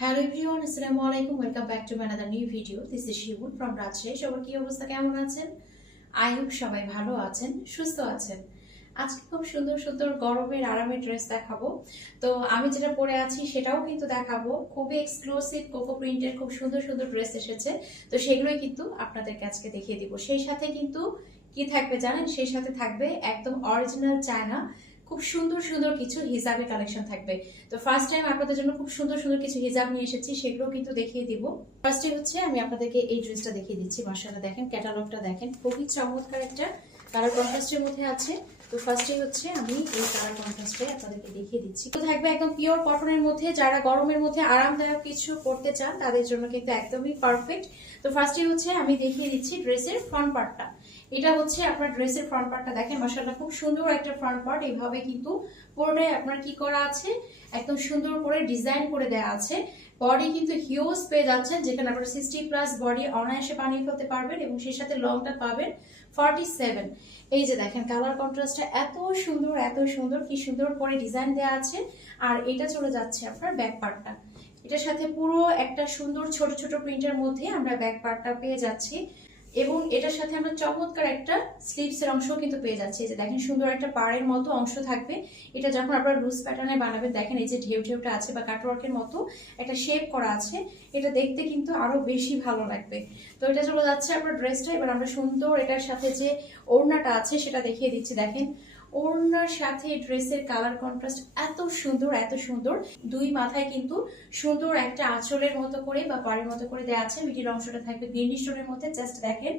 Hello everyone, Assalamu alaikum. Welcome back to another new video. This is Shibun from Rajshahi. সবার কি অবস্থা, কেমন আছেন? আই হোপ সবাই ভালো আছেন, সুস্থ আছেন। আজকে খুব সুন্দর সুন্দর গরমের আরামের ড্রেস দেখাবো। তো আমি যেটা পরে আছি সেটাও কিন্তু দেখাবো। খুবই এক্সক্লুসিভ কোকো প্রিন্টের খুব সুন্দর সুন্দর ড্রেস এসেছে। তো সেগুলোই কিন্তু আপনাদেরকে আজকে দেখিয়ে দিব। সেই সাথে কিন্তু কি থাকবে জানেন? সেই সাথে থাকবে একদম অরিজিনাল চায়না খুব সুন্দর সুন্দর কিছু হিজাবের কালেকশন থাকবে। তো ফার্স্ট টাইম আপনাদের জন্য খুব সুন্দর সুন্দর কিছু হিজাব নিয়ে এসেছি, সেগুলো কিন্তু দেখিয়ে দিব। ফার্স্টে হচ্ছে আমি আপনাদেরকে এই ড্রেসটা দেখিয়ে দিচ্ছি। মাশাআল্লাহ, দেখেন ক্যাটালগটা দেখেন, খুবই চমৎকার একটা কালার কন্ট্রাস্টের মধ্যে আছে। তো ফার্স্টে হচ্ছে আমি এই কালার কন্ট্রাস্টে আপনাদেরকে দেখিয়ে দিচ্ছি। তো থাকবে একদম পিওর কটনের মধ্যে, যারা গরমের মধ্যে আরামদায়ক কিছু পরতে চান তাদের জন্য কিন্তু একদমই পারফেক্ট। তো ফার্স্টে হচ্ছে আমি দেখিয়ে দিচ্ছি ড্রেসের ফ্রন্ট পার্টটা। এটা হচ্ছে আপনার ড্রেসের ফ্রন্ট পার্টটা দেখেন, মাশাআল্লাহ খুব সুন্দর একটা ফ্রন্ট পার্ট। এইভাবে কিন্তু পুরোটাই আপনার কি করা আছে, একদম সুন্দর করে ডিজাইন করে দেওয়া আছে। বডি কিন্তু হিউজ পেয়ে যাচ্ছেন, যেখানে আপনারা 60+ বডি অনায়াসে বানিয়ে ফেলতে পারবেন এবং সেই সাথে লংটা পাবেন 47। এই যে দেখেন কালার কন্ট্রাস্টটা এত সুন্দর এত সুন্দর, কি সুন্দর করে ডিজাইন দেওয়া আছে। আর এটা চলে যাচ্ছে আপনার ব্যাক পার্টটা, এটার সাথে পুরো একটা সুন্দর ছোট ছোট প্রিন্টের মধ্যে আমরা ব্যাক পার্টটা পেয়ে যাচ্ছি এবং এটার সাথে আমরা চমৎকার একটা স্লিভস এর অংশ কিন্তু পেয়ে যাচ্ছি। এই যে দেখেন সুন্দর একটা পাড়ের মতো অংশ থাকবে। এটা যখন আপনারা লুজ প্যাটার্নে বানাবেন, দেখেন এই যে ঢেউ ঢেউটা আছে বা কাটওয়ার্কের মতো একটা শেপ করা আছে, এটা দেখতে কিন্তু আরো বেশি ভালো লাগবে। তো এটা চলে যাচ্ছে আপনার ড্রেসটা। এবার আমরা সুন্দর এটার সাথে যে ওড়নাটা আছে সেটা দেখিয়ে দিচ্ছি। দেখেন ওড়নার সাথে ড্রেসের কালার কন্ট্রাস্ট এত সুন্দর এত সুন্দর। দুই মাথায় কিন্তু সুন্দর একটা আঁচলের মতো করে বা পাড়ের মতো করে দেওয়া আছে। মিডিল অংশটা থাকবে গ্রিন স্টোনের মধ্যে। জাস্ট দেখেন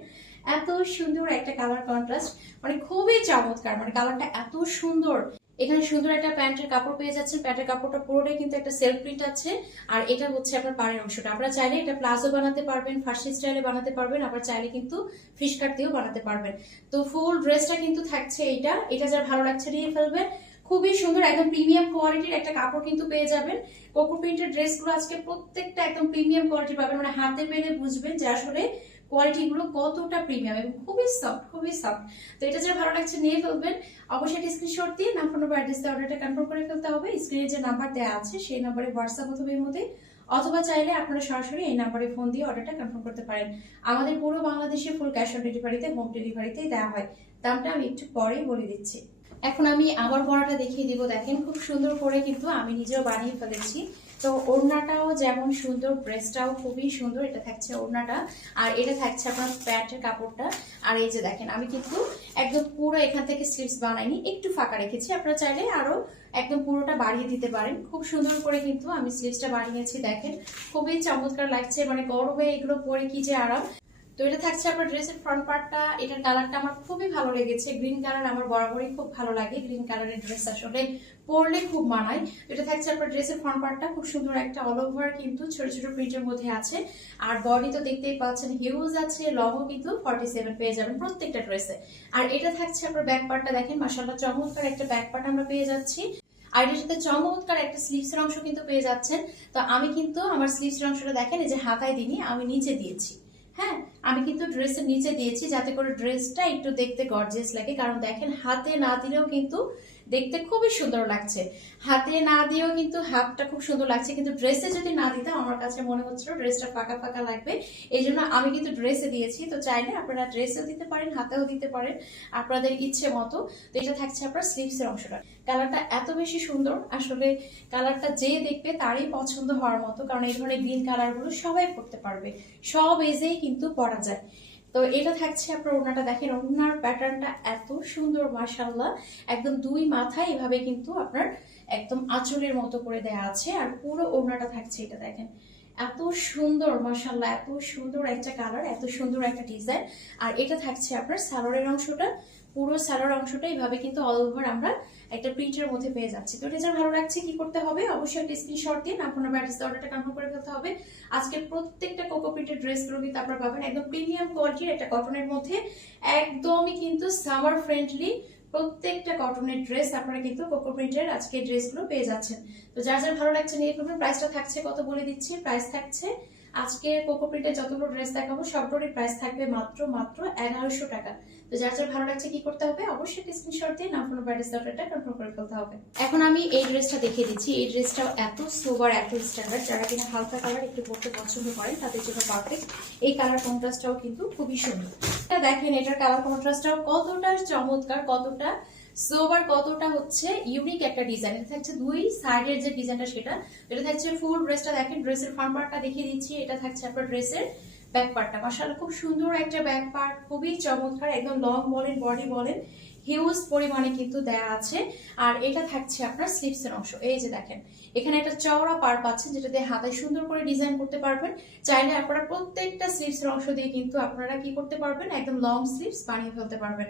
এত সুন্দর একটা কালার কন্ট্রাস্ট, মানে খুবই চমৎকার, মানে কালারটা এত সুন্দর। এখানে সুন্দর একটা প্যান্টের কাপড় পেয়ে যাচ্ছেন। প্যান্টের কাপড়টা পুরোটাই কিন্তু একটা সেলফ প্রিন্ট আছে। আর এটা হচ্ছে আপনার পাড়ের অংশটা। আপনারা চাইলে এটা প্লাজো বানাতে পারবেন, ফার্সি স্টাইলে বানাতে পারবেন, আবার চাইলে কিন্তু ফিশ কাট দিয়েও বানাতে পারবেন। তো ফুল ড্রেসটা কিন্তু থাকছে এইটা। এটা যার ভালো লাগছে নিয়ে ফেলবেন। খুবই সুন্দর একদম প্রিমিয়াম কোয়ালিটির একটা কাপড় কিন্তু পেয়ে যাবেন। কোকো প্রিন্টের ড্রেসগুলো আজকে প্রত্যেকটা একদম প্রিমিয়াম কোয়ালিটি পাবেন, মানে হাতে পেলে বুঝবেন যে আসলে কোয়ালিটি গুলো কতটা প্রিমিয়াম এবং খুবই সফট খুবই সফট। তো এটা যারা ভালো লাগছে নিয়ে ফেলবেন। অবশ্যই একটা স্ক্রিনশট দিয়ে নাম, ফোন নাম্বার, অ্যাড্রেস দিয়ে অর্ডারটা কনফার্ম করে ফেলতে হবে। স্ক্রিনে যে নাম্বার দেওয়া আছে সেই নাম্বারে হোয়াটসঅ্যাপ অথবা ইমোতে, অথবা চাইলে আপনারা সরাসরি এই নাম্বারে ফোন দিয়ে অর্ডারটা কনফার্ম করতে পারেন। আমাদের পুরো বাংলাদেশে ফুল ক্যাশ অন ডেলিভারিতে, হোম ডেলিভারিতেই দেওয়া হয়। দামটা আমি একটু পরেই বলে দিচ্ছি। এখন আমি আমার পরাটা দেখিয়ে দিব। দেখেন খুব সুন্দর করে কিন্তু আমি নিজেও বানিয়ে ফেলেছি। তো ওড়নাটাও যেমন সুন্দর, ড্রেসটাও খুবই সুন্দর। এটা থাকছে ওড়নাটা, আর এটা থাকছে আপনার প্যান্টের কাপড়টা। আর এই যে দেখেন আমি কিন্তু একদম পুরো এখান থেকে স্লিভস বানাইনি, একটু ফাঁকা রেখেছি। আপনারা চাইলে আরো একদম পুরোটা বাড়িয়ে দিতে পারেন। খুব সুন্দর করে কিন্তু আমি স্লিভসটা বানিয়েছি। দেখেন খুবই চমৎকার লাগছে, মানে গরমে এগুলো পরে কি যে আরাম। তো এটা থাকছে আপনার ড্রেসের ফ্রন্ট পার্টটা। এটার কালারটা আমার খুবই ভালো লেগেছে, গ্রিন কালার। আমার বরাবরই খুব ভালো লাগে গ্রিন কালারের ড্রেস, আসলে পরলে খুব মানায়। এটা থাকছে আপনার ড্রেসের ফ্রন্ট পার্টটা। খুব সুন্দর একটা অল ওভার কিন্তু ছোট ছোট প্রিন্টের মধ্যে আছে। আর বডি তো দেখতেই পাচ্ছেন হিউজ আছে, লংও কিন্তু 47 পেয়ে যাবেন প্রত্যেকটা ড্রেসে। আর এটা থাকছে আপনার ব্যাক পার্টটা। দেখেন মাশাআল্লাহ চমৎকার একটা ব্যাক পার্ট আমরা পেয়ে যাচ্ছি। আর এর সাথে চমৎকার একটা স্লিভস এর অংশ কিন্তু পেয়ে যাচ্ছেন। তো আমি কিন্তু আমার স্লিভস এর অংশটা দেখেন এই যে হাতায় দিইনি, আমি নিচে দিয়েছি। হ্যাঁ, আমি কিন্তু ড্রেসের নিচে দিয়েছি যাতে করে ড্রেসটা একটু দেখতে গর্জিয়াস লাগে। কারণ দেখেন হাতে না দিলেও কিন্তু দেখতে খুবই সুন্দর লাগছে। হাতে না দিয়েও কিন্তু হাতটা খুব সুন্দর লাগছে, কিন্তু ড্রেসে যদি না দিতাম আমার কাছে মনে হচ্ছিল ড্রেসটা ফাঁকা ফাঁকা লাগবে। এই জন্য আমি কিন্তু ড্রেসে দিয়েছি। তো চাইলে আপনারা ড্রেসেও দিতে পারেন, হাতেও দিতে পারেন, আপনাদের ইচ্ছে মতো। তো এটা থাকছে আপনার স্লিভস এর অংশটা। কালারটা এত বেশি সুন্দর, আসলে কালারটা যে দেখবে তারই পছন্দ হওয়ার মতো। কারণ এই ধরনের গ্রিন কালার গুলো সবাই পরতে পারবে, সব এজেই কিন্তু পরা যায়। তো এটা থাকছে আপনার ওড়নাটা। দেখেন ওড়নার প্যাটার্নটা এত সুন্দর মাশাআল্লাহ, একদম দুই মাথায় এভাবে কিন্তু আপনার একদম আঁচলের মতো করে দেয়া আছে। আর পুরো ওড়নাটা থাকছে এটা দেখেন এত সুন্দর মাশাআল্লাহ, এত সুন্দর একটা কালার, এত সুন্দর একটা ডিজাইন। আর এটা থাকছে আপনার সালোয়ারের অংশটা। পুরো সালোয়ার অংশটা এইভাবে কিন্তু অল ওভার আমরা একটা প্রিন্টের মধ্যে পেয়ে যাচ্ছি। তো এটা যা ভালো লাগছে কি করতে হবে, অবশ্যই একটা স্ক্রিনশট দিয়ে আপনার অ্যাড্রেস অর্ডারটা কনফার্ম করে ফেলতে হবে। আজকের প্রত্যেকটা কোকো প্রিন্টের ড্রেসগুলো কিন্তু আপনারা পাবেন একদম প্রিমিয়াম কোয়ালিটির একটা কটনের মধ্যে, একদমই কিন্তু সামার ফ্রেন্ডলি। প্রত্যেকটা কটনের ড্রেস আপনারা কিন্তু কোকো প্রিন্টের আজকে ড্রেসগুলো পেয়ে যাচ্ছেন। তো যার যার ভালো লাগছে নিয়ে ফেলবেন। প্রাইসটা থাকছে কত বলে দিচ্ছি, প্রাইস থাকছে আজকে কোকো প্রিন্টের যতগুলো ড্রেস দেখাবো সবগুলোর প্রাইস থাকবে মাত্র 1100 টাকা। তো যার যার ভালো লাগছে কি করতে হবে, অবশ্যই স্ক্রিনশট দিয়ে নাম ফোন অ্যাড্রেস দরকারটা কনফার্ম করে ফেলতে হবে। এখন আমি এই ড্রেসটা দেখিয়ে দিচ্ছি। এই ড্রেসটাও এত সোবার, এত স্ট্যান্ডার্ড, যারা কিনা হালকা কালার একটু পরতে পছন্দ করেন তাদের জন্য পারফেক্ট। এই কালার কন্ট্রাস্টটাও কিন্তু খুবই সুন্দর। দেখেন এটার কালার কন্ট্রাস্টটাও কতটা চমৎকার, কতটা সোবার, কতটা হচ্ছে ইউনিক একটা ডিজাইন। এটা থাকছে দুই সাইডের যে ডিজাইনটা সেটা, এটা থাকছে ফুল ড্রেসটা। দেখেন ড্রেসের ফ্রন্ট পার্টটা দেখিয়ে দিচ্ছি, এটা থাকছে আপনার ড্রেসের ব্যাক পার্টটা। মাশাআল্লাহ খুব সুন্দর একটা ব্যাক পার্ট, খুবই চমৎকার, একদম লং বলেন বডি বলেন হিউজ পরিমাণে কিন্তু দেয়া আছে। আর এটা থাকছে আপনার স্লিভস এর অংশ। এই যে দেখেন এখানে একটা চওড়া পাড় পাচ্ছেন, যেটা দিয়ে হাতায় সুন্দর করে ডিজাইন করতে পারবেন। চাইলে আপনারা প্রত্যেকটা স্লিভস এর অংশ দিয়ে কিন্তু আপনারা কি করতে পারবেন, একদম লং স্লিভস বানিয়ে ফেলতে পারবেন।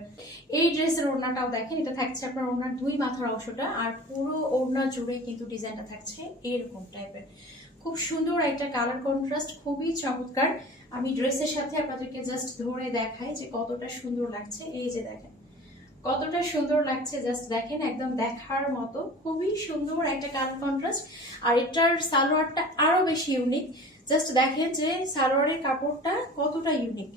এই ড্রেসের ওড়নাটাও দেখেন, এটা থাকছে আপনার ওড়নার দুই মাথার অংশটা, আর পুরো ওড়না জুড়ে কিন্তু ডিজাইনটা থাকছে এরকম টাইপের। খুব সুন্দর একটা কালার কন্ট্রাস্ট, খুবই চমৎকার। আমি ড্রেসের সাথে আপনাদেরকে জাস্ট ধরে দেখাই যে কতটা সুন্দর লাগছে। এই যে দেখেন কতটা সুন্দর লাগছে, জাস্ট দেখেন একদম দেখার মতো, খুবই সুন্দর একটা কালার কন্ট্রাস্ট। আর এটার সালোয়ারটা আরো বেশি ইউনিক। জাস্ট দেখেন যে সালোয়ারের কাপড়টা কতটা ইউনিক।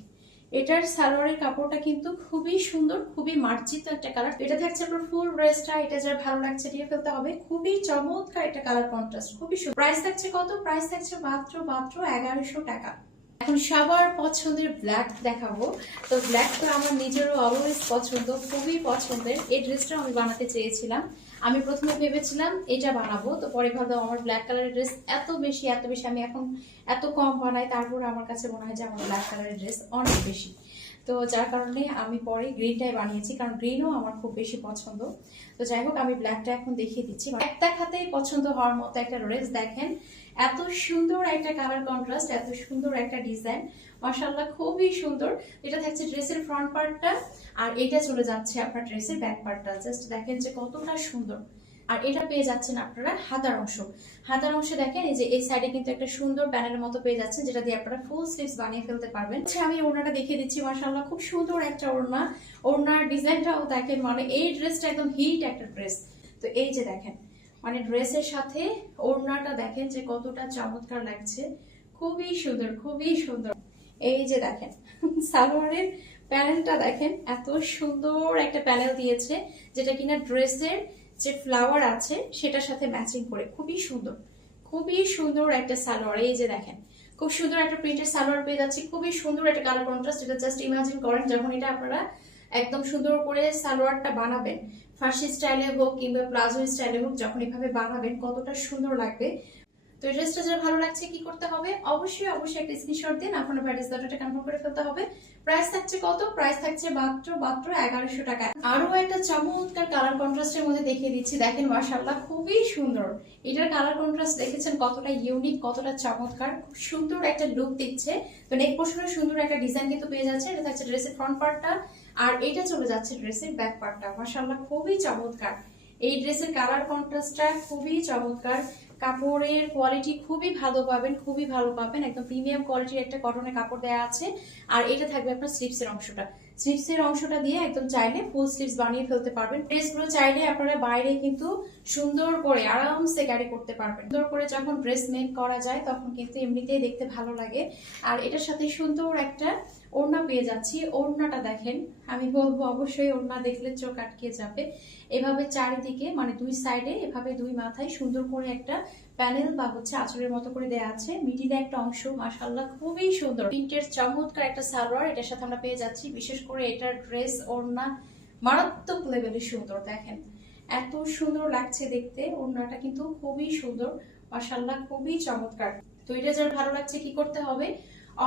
এটার সালোয়ারের কাপড়টা কিন্তু খুবই সুন্দর, খুবই মার্জিত একটা কালার। এটা থাকছে আপনার ফুল ড্রেসটা, এটা যার ভালো লাগছে নিয়ে ফেলতে হবে। খুবই চমৎকার একটা কালার কন্ট্রাস্ট, খুবই সুন্দর। প্রাইস থাকছে কত? প্রাইস থাকছে মাত্র 1100 টাকা। এখন সবার পছন্দের ব্ল্যাক দেখাবো। তো ব্ল্যাক তো আমার নিজেরও অলওয়েজ পছন্দ, খুবই পছন্দের। এই ড্রেসটা আমি বানাতে চেয়েছিলাম। আমি প্রথমে ভেবেছিলাম এটা বানাবো, তো পরে ভাবলাম আমার ব্ল্যাক কালারের ড্রেস এত বেশি আমি এখন এত কম বানাই, তারপর আমার কাছে মনে হয় যে আমার ব্ল্যাক কালারের ড্রেস অনেক বেশি। তো যার কারণে আমি পরে গ্রিনটাই বানিয়েছি, কারণ গ্রিনও আমার খুব বেশি পছন্দ। তো যাই হোক আমি ব্ল্যাকটা এখন দেখিয়ে দিচ্ছি। এক দেখাতেই পছন্দ হওয়ার মতো একটা ড্রেস। দেখেন এত সুন্দর একটা কালার কন্ট্রাস্ট, এত সুন্দর একটা ডিজাইন, মাশাআল্লাহ খুবই সুন্দর। এটা থাকছে ড্রেসের ফ্রন্ট পার্টটা, আর এটা চলে যাচ্ছে আপনার ড্রেসের ব্যাক পার্টটা। জাস্ট দেখেন যে কতটা সুন্দর। আর এটা পেয়ে যাচ্ছেন আপনারা হাতার অংশ। হাতার অংশে দেখেন এই যে এই সাইডে কিন্তু একটা সুন্দর প্যানেলের মতো পেয়ে যাচ্ছেন, যেটা দিয়ে আপনারা ফুল স্লিভস বানিয়ে ফেলতে পারবেন। আচ্ছা আমি ওড়নাটা দেখিয়ে দিচ্ছি। মাশাআল্লাহ খুব সুন্দর একটা ওড়না। ওড়নার ডিজাইনটাও দেখেন, মানে এই ড্রেসটা একদম হিট একটা ড্রেস। তো এই যে দেখেন মানে ড্রেসের সাথে ওড়নাটা দেখেন যে কতটা চমৎকার লাগছে, খুবই সুন্দর, খুবই সুন্দর। এই যে দেখেন সালোয়ারের প্যানেলটা দেখেন, এত সুন্দর একটা প্যানেল দিয়েছে, যেটা কিনা ড্রেসের যে ফ্লাওয়ার আছে সেটার সাথে ম্যাচিং করে, খুবই সুন্দর, খুবই সুন্দর একটা সালোয়ার। এই যে দেখেন খুব সুন্দর একটা প্রিন্টের সালোয়ার পেয়ে যাচ্ছি, খুবই সুন্দর একটা কালার কন্ট্রাস্ট। এটা জাস্ট ইমাজিন করেন যখন এটা আপনারা একদম সুন্দর করে সালোয়ারটা বানাবেন, ফার্সি স্টাইলে হোক কিংবা প্লাজো স্টাইলে হোক, যখন এভাবে বানাবেন কতটা সুন্দর লাগবে। তো এই ড্রেসটা যারা ভালো লাগছে কি করতে হবে, অবশ্যই একটা স্ক্রিনশট দিন, আপনার প্রাইস দরটা কনফার্ম করে ফেলতে হবে। প্রাইস থাকছে কত? প্রাইস থাকছে মাত্র 1100 টাকা। আরো একটা চমৎকার কালার কন্ট্রাস্টের মধ্যে দেখিয়ে দিচ্ছি। দেখেন মাশাআল্লাহ খুবই সুন্দর। এটার কালার কন্ট্রাস্ট দেখেছেন কতটা ইউনিক, কতটা চমৎকার, খুব সুন্দর একটা লুক দিচ্ছে। তো নেক পোর্শনে সুন্দর একটা ডিজাইন কিন্তু পেয়ে যাচ্ছে। এটা থাকছে ড্রেসের ফ্রন্ট পার্টটা, আর এটা চলে যাচ্ছে ড্রেসের ব্যাক পার্টটা। মাশাআল্লাহ খুবই চমৎকার। এই ড্রেসের কালার কন্ট্রাস্টটা খুবই চমৎকার। কাপড়ের কোয়ালিটি খুবই ভালো পাবেন, খুবই ভালো পাবেন। একদম প্রিমিয়াম কোয়ালিটির একটা কটনের কাপড় দেওয়া আছে। আর এটা থাকবে আপনার স্লিভসের অংশটা। স্লিভসের অংশটা দিয়ে একদম চাইলে ফুল স্লিভস বানিয়ে ফেলতে পারবেন। ড্রেসগুলো চাইলে আপনারা বাইরে কিন্তু সুন্দর করে আরামসে ক্যারি করতে পারবেন। সুন্দর করে যখন ড্রেস মেক করা যায় তখন কিন্তু এমনিতেই দেখতে ভালো লাগে। আর এটার সাথে সুন্দর একটা ওড়না পেয়ে যাচ্ছি। ওড়নাটা দেখেন, আমি বলবো অবশ্যই ওড়না দেখলে চোখ আটকে যাবে। এভাবে চারিদিকে মানে দুই সাইডে এভাবে দুই মাথায় সুন্দর করে একটা প্যানেল বা হচ্ছে আঁচলের মতো করে দেয়া আছে। মিডিলে একটা অংশ, মাশাআল্লাহ খুবই সুন্দর। প্রিন্টের চমৎকার একটা সালোয়ার এটার সাথে আমরা পেয়ে যাচ্ছি। বিশেষ করে এটার ড্রেস ওড়না মারাত্মক লেভেলের সুন্দর। দেখেন এত সুন্দর লাগছে দেখতে, ওড়নাটা কিন্তু খুবই সুন্দর, মাশাআল্লাহ খুবই চমৎকার। তো এটা যার ভালো লাগছে কি করতে হবে,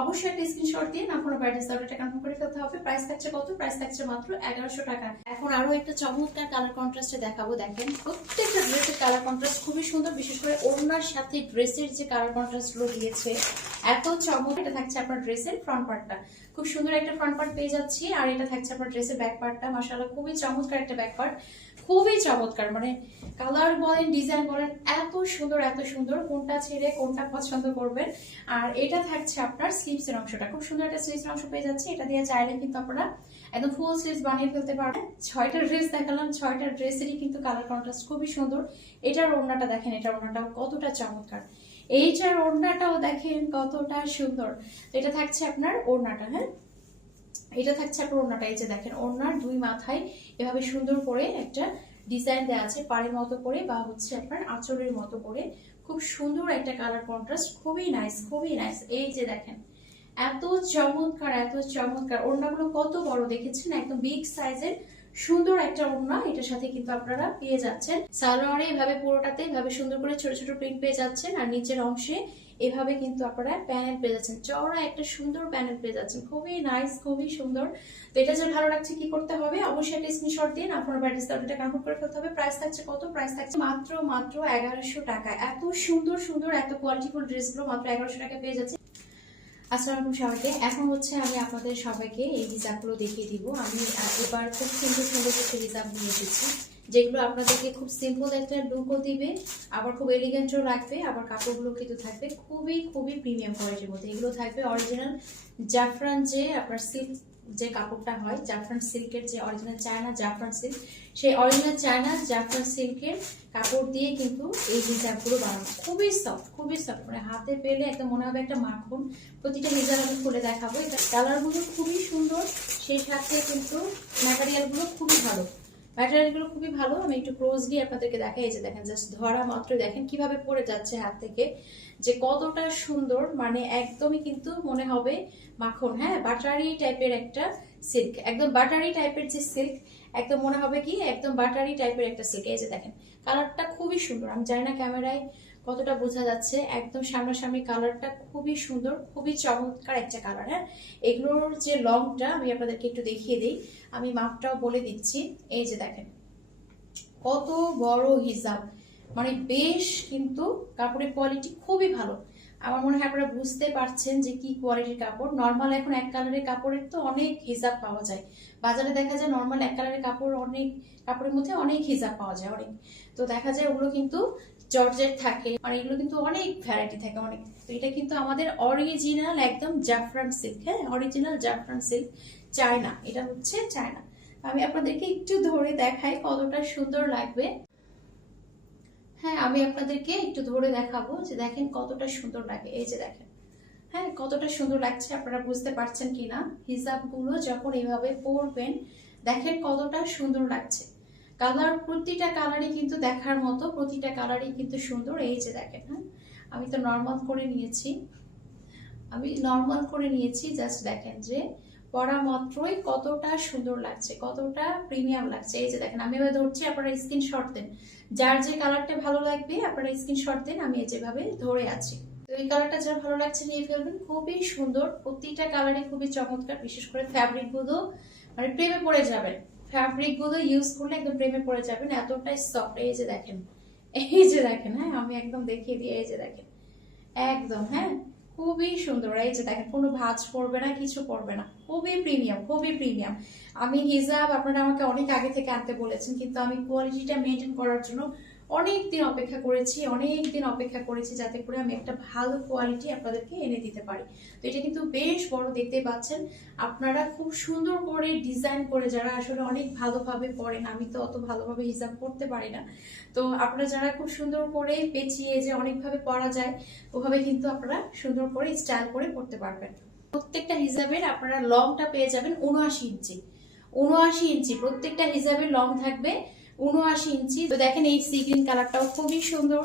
অবশ্যই একটা স্ক্রিনশট দিয়ে না কোনো ব্যাডেস দরটা কনফার্ম করে ফেলতে হবে। প্রাইস থাকছে কত? প্রাইস থাকছে মাত্র 1100 টাকা। এখন আরো একটা চমৎকার কালার কন্ট্রাস্টে দেখাবো। দেখেন প্রত্যেকটা ড্রেসের কালার কন্ট্রাস্ট খুবই সুন্দর। বিশেষ করে ওড়নার সাথে ড্রেসের যে কালার কন্ট্রাস্ট গুলো দিয়েছে এত চমৎকার। এটা থাকছে আপনার ড্রেসের ফ্রন্ট পার্টটা, খুব সুন্দর একটা ফ্রন্ট পার্ট পেয়ে যাচ্ছি। আর এটা থাকছে আপনার ড্রেসের ব্যাক পার্টটা। মাশাআল্লাহ খুবই চমৎকার একটা ব্যাক পার্ট, খুবই চমৎকার। মানে কালার বলেন ডিজাইন বলেন এত সুন্দর, এত সুন্দর, কোনটা ছেড়ে কোনটা পছন্দ করবেন। আর এটা থাকছে আপনার স্লিভস এর অংশটা, খুব সুন্দর একটা স্লিভস অংশ পেয়ে যাচ্ছে। এটা দিয়ে চাইলে কিন্তু আপনারা একদম ফুল স্লিভস বানিয়ে ফেলতে পারবেন। 6টা ড্রেস দেখালাম, 6টা ড্রেসেরই কিন্তু কালার কন্ট্রাস্ট খুবই সুন্দর। এটার ওড়নাটা দেখেন, এটার ওড়নাটাও কতটা চমৎকার। এইটার ওড়নাটাও দেখেন কতটা সুন্দর। এটা থাকছে আপনার ওড়নাটা, হ্যাঁ এটা থাকছে আপনার ওড়নাটা। এই যে দেখেন ওড়নার দুই মাথায় এভাবে সুন্দর করে একটা ডিজাইন দেওয়া আছে পাড়ের মতো করে বা হচ্ছে আপনার আঁচলের মতো করে। খুব সুন্দর একটা কালার কন্ট্রাস্ট, খুবই নাইস খুবই নাইস। এই যে দেখেন এত চমৎকার এত চমৎকার। ওড়নাগুলো কত বড় দেখেছেন, একদম বিগ সাইজের সুন্দর একটা ওড়না এটার সাথে কিন্তু আপনারা পেয়ে যাচ্ছেন। সালোয়ারে এভাবে পুরোটাতে এভাবে সুন্দর করে ছোট ছোট প্রিন্ট পেয়ে যাচ্ছেন, আর নিচের অংশে এভাবে কিন্তু আপনারা প্যানেল পেয়ে যাচ্ছেন, চওড়া একটা সুন্দর প্যানেল পেয়ে যাচ্ছেন, খুবই নাইস খুবই সুন্দর। তো এটা যে ভালো লাগছে কি করতে হবে, অবশ্যই একটা স্ক্রিনশট দিয়ে আপনার ব্যাটারি অর্ডারটা কনফার্ম করে ফেলতে হবে। প্রাইস থাকছে কত, প্রাইস থাকছে মাত্র 1100 টাকা। এত সুন্দর সুন্দর এত কোয়ালিটিফুল ড্রেসগুলো মাত্র 1100 টাকা পেয়ে যাচ্ছে। আসসালামু আলাইকুম সবাইকে। এখন হচ্ছে আমি আপনাদের সবাইকে এই হিজাবগুলো দেখিয়ে দিব। আমি এবার খুব সুন্দর সুন্দর কিছু হিজাব নিয়ে এসেছি, যেগুলো আপনাদেরকে খুব সিম্পল একটা লুকও দিবে, আবার খুব এলিগেন্টও লাগবে, আবার কাপড়গুলো কিন্তু থাকবে খুবই খুবই প্রিমিয়াম কোয়ালিটির মধ্যে। এগুলো থাকবে অরিজিনাল জাফরান যে আপনার সিল্ক যে কাপড়টা হয়, জাফরান সিল্কের যে অরিজিনাল চায়না জাফরান সিল্ক, সেই অরিজিনাল চায়না জাফরান সিল্কের কাপড় দিয়ে কিন্তু এই হিজাবগুলো বানানো। খুবই সফট মানে হাতে পেলে একদম মনে হবে একটা মাখন। প্রতিটা হিজাব আমি খুলে দেখাবো। এটা কালারগুলো খুবই সুন্দর, সেই সাথে কিন্তু ম্যাটেরিয়ালগুলো খুবই ভালো, ম্যাটেরিয়ালগুলো খুবই ভালো। আমি একটু ক্লোজলি আপনাদেরকে দেখাই। এই যে দেখেন জাস্ট ধরা মাত্র দেখেন কিভাবে পড়ে যাচ্ছে হাত থেকে, যে কতটা সুন্দর, মানে একদমই কিন্তু মনে হবে মাখন। হ্যাঁ বাটারি টাইপের একটা সিল্ক, একদম বাটারি টাইপের যে সিল্ক, একদম মনে হবে কি একদম বাটারি টাইপের একটা সিল্ক। এই যে দেখেন কালারটা খুবই সুন্দর, আমি জানি না ক্যামেরায় কতটা বোঝা যাচ্ছে, একদম সামনাসামনি কালারটা খুবই সুন্দর খুবই চমৎকার একটা কালার। হ্যাঁ এগুলোর যে লংটা আমি আপনাদেরকে একটু দেখিয়ে দিই, আমি মাপটাও বলে দিচ্ছি। এই যে দেখেন কত বড় হিজাব, মানে বেশ কিন্তু কাপড়ের কোয়ালিটি খুবই ভালো। আমার মনে হয় আপনারা বুঝতে পারছেন যে কি কোয়ালিটির কাপড়। নর্মাল এখন এক কালারের কাপড়ের তো অনেক হিজাব পাওয়া যায় বাজারে, দেখা যায় নর্মাল এক কালারের কাপড় অনেক কাপড়ের মধ্যে অনেক হিজাব পাওয়া যায় অনেক, তো দেখা যায় ওগুলো কিন্তু জর্জেট থাকে, আর এগুলো কিন্তু অনেক ভ্যারাইটি থাকে অনেক। তো এটা কিন্তু আমাদের অরিজিনাল একদম জাফরান সিল্ক, হ্যাঁ অরিজিনাল জাফরান সিল্ক চায়না, এটা হচ্ছে চায়না। আমি আপনাদেরকে একটু ধরে দেখাই কতটা সুন্দর লাগবে। হ্যাঁ আমি আপনাদেরকে একটু ধরে দেখাবো যে দেখেন কতটা সুন্দর লাগে। এই যে দেখেন হ্যাঁ কতটা সুন্দর লাগছে, আপনারা বুঝতে পারছেন কিনা। হিজাবগুলো যখন এইভাবে পরবেন দেখেন কতটা সুন্দর লাগছে। কালার প্রতিটা কালারই কিন্তু দেখার মতো, প্রতিটা কালারই কিন্তু সুন্দর। এই যে দেখেন হ্যাঁ আমি তো নর্মাল করে নিয়েছি, আমি নর্মাল করে নিয়েছি, জাস্ট দেখেন যে পরা মাত্রই কতটা সুন্দর লাগছে, কতটা প্রিমিয়াম লাগছে। এই যে দেখেন আমি এভাবে ধরছি, আপনারা স্ক্রিনশট দেন, যার যে কালারটা ভালো লাগবে আপনারা স্ক্রিনশট দেন। আমি যেভাবে ধরে আছি, তো এই কালারটা যার ভালো লাগছে নিয়ে ফেলবেন। খুবই সুন্দর, প্রতিটা কালারই খুবই চমৎকার, বিশেষ করে ফ্যাব্রিক গুলো মানে প্রেমে পড়ে যাবেন। ফ্যাব্রিক গুলো ইউজ করলে একদম প্রেমে পড়ে যাবেন, এতটাই সফট। এই যে দেখেন এই যে দেখেন হ্যাঁ আমি একদম দেখিয়ে দিই। এই যে দেখেন একদম হ্যাঁ খুবই সুন্দর। এই যে দেখেন কোনো ভাঁজ পড়বে না, কিছু পড়বে না, খুবই প্রিমিয়াম খুবই প্রিমিয়াম। আমি হিজাব আপনারা আমাকে অনেক আগে থেকে আনতে বলেছেন, কিন্তু আমি কোয়ালিটিটা মেনটেন করার জন্য অনেক দিন অপেক্ষা করেছি যাতে করে আমি একটা ভালো কোয়ালিটি আপনাদেরকে এনে দিতে পারি। তো এটা কিন্তু বেশ বড় দেখতে পাচ্ছেন, আপনারা খুব সুন্দর করে ডিজাইন করে, যারা আসলে অনেক ভালোভাবে পড়েন, আমি তো অত ভালোভাবে হিজাব করতে পারি না, তো আপনারা যারা খুব সুন্দর করে পেঁচিয়ে যে অনেকভাবে পরা যায় ওভাবে কিন্তু আপনারা সুন্দর করে স্টাইল করে পড়তে পারবেন। প্রত্যেকটা হিজাবের আপনারা লংটা পেয়ে যাবেন 79 ইঞ্চি, 79 ইঞ্চি প্রত্যেকটা হিজাবের লং থাকবে 79 ইঞ্চি। তো দেখেন এই সি গ্রিন কালারটাও খুবই সুন্দর,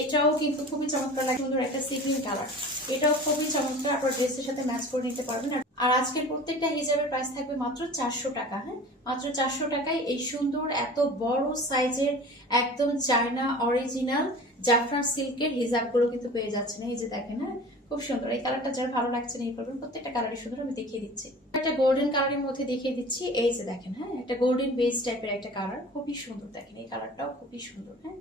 এটাও কিন্তু খুবই চমৎকার লাগে, সুন্দর একটা সি গ্রিন কালার, এটাও খুবই চমৎকার, আপনার ড্রেসের সাথে ম্যাচ করে নিতে পারবেন। আর আজকের প্রত্যেকটা হিজাবের প্রাইস থাকবে মাত্র 400 টাকা। হ্যাঁ মাত্র 400 টাকায় এই সুন্দর এত বড় সাইজের একদম চায়না অরিজিনাল জাফরান সিল্কের হিজাবগুলো কিন্তু পেয়ে যাচ্ছেন। এই যে দেখেন হ্যাঁ খুব সুন্দর, এই কালারটা যার ভালো লাগছে না এই করবেন, প্রত্যেকটা কালারই সুন্দর। আমি দেখিয়ে দিচ্ছি একটা গোল্ডেন কালারের মধ্যে দেখিয়ে দিচ্ছি। এই যে দেখেন হ্যাঁ একটা গোল্ডেন বেস টাইপের একটা কালার, খুবই সুন্দর। দেখেন এই কালারটাও খুবই সুন্দর। হ্যাঁ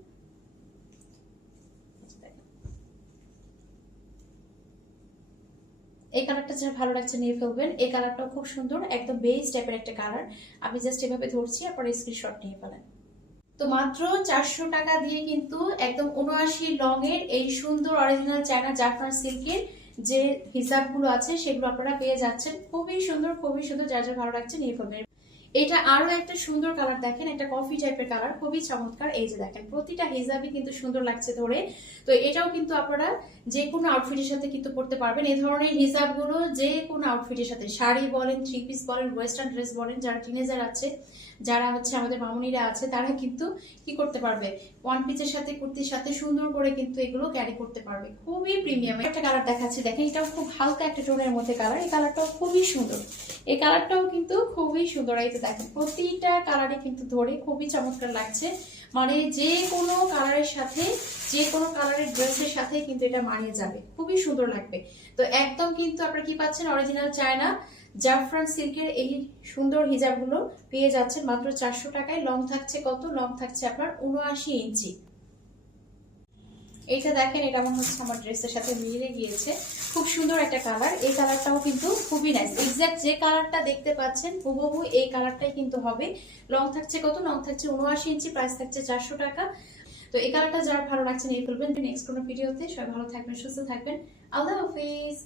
এই কালারটা যার ভালো লাগছে নিয়ে ফেলবেন। এই কালারটাও খুব সুন্দর, একদম বেস টাইপের একটা কালার। আমি জাস্ট এভাবে ধরছি, আপনারা স্ক্রিনশট নিয়ে ফেলেন। তো মাত্র 400 টাকা দিয়ে কিন্তু একদম 79 লং এর এই সুন্দর অরিজিনাল চায়না জাফরান সিল্কের যে হিজাবগুলো আছে সেগুলো আপনারা পেয়ে যাচ্ছেন। খুবই সুন্দর, যার যার ভালো লাগছে নিয়ে ফেলবেন। এটা আরো একটা সুন্দর কালার, দেখেন একটা কফি টাইপের কালার, খুবই চমৎকার। এই যে দেখেন প্রতিটা হিজাবই কিন্তু সুন্দর লাগছে ধরে। তো এটাও কিন্তু আপনারা যে কোনো আউটফিটের সাথে কিন্তু পরতে পারবেন। এই ধরনের হিজাবগুলো যে কোনো আউটফিটের সাথে, শাড়ি বলেন, থ্রি পিস বলেন, ওয়েস্টার্ন ড্রেস বলেন, যারা টিনেজার আছে, যারা হচ্ছে আমাদের মামুনিরা আছে, তারা কিন্তু কি করতে পারবে, ওয়ান পিসের সাথে কুর্তির সাথে সুন্দর করে কিন্তু এগুলো ক্যারি করতে পারবে। খুবই প্রিমিয়াম একটা কালার দেখাচ্ছি, দেখেন এটাও খুব হালকা একটা টোনের মধ্যে কালার। এই কালারটাও খুবই সুন্দর, এই কালারটাও কিন্তু খুবই সুন্দর। এই তো দেখেন প্রতিটা কালারে কিন্তু ধরে খুবই চমৎকার লাগছে। মানে যে কোনো কালারের সাথে, যে কোনো কালারের ড্রেসের সাথে কিন্তু এটা মানিয়ে যাবে, খুবই সুন্দর লাগবে। তো একদম কিন্তু আপনারা কি পাচ্ছেন, অরিজিনাল চায়না জাফরান সিল্কের এই সুন্দর হিজাবগুলো পেয়ে যাচ্ছেন মাত্র 400 টাকায়। লং থাকছে কত, লং থাকছে আপনার 79 ইঞ্চি। এইটা দেখেন, এটা আমার হচ্ছে আমার ড্রেসের সাথে মিলে গিয়েছে, খুব সুন্দর একটা কালার। এই কালারটাও কিন্তু খুবই নাইস, এক্সাক্ট যে কালারটা দেখতে পাচ্ছেন হুবহু এই কালারটাই কিন্তু হবে। লং থাকছে কত, লং থাকছে 79 ইঞ্চি, প্রাইস থাকছে 400 টাকা। তো এই কালারটা যারা ভালো লাগছে নিয়ে ফেলবেন। নেক্সট কোনো ভিডিওতে সবাই ভালো থাকবেন, সুস্থ থাকবেন, আল্লাহ হাফিজ।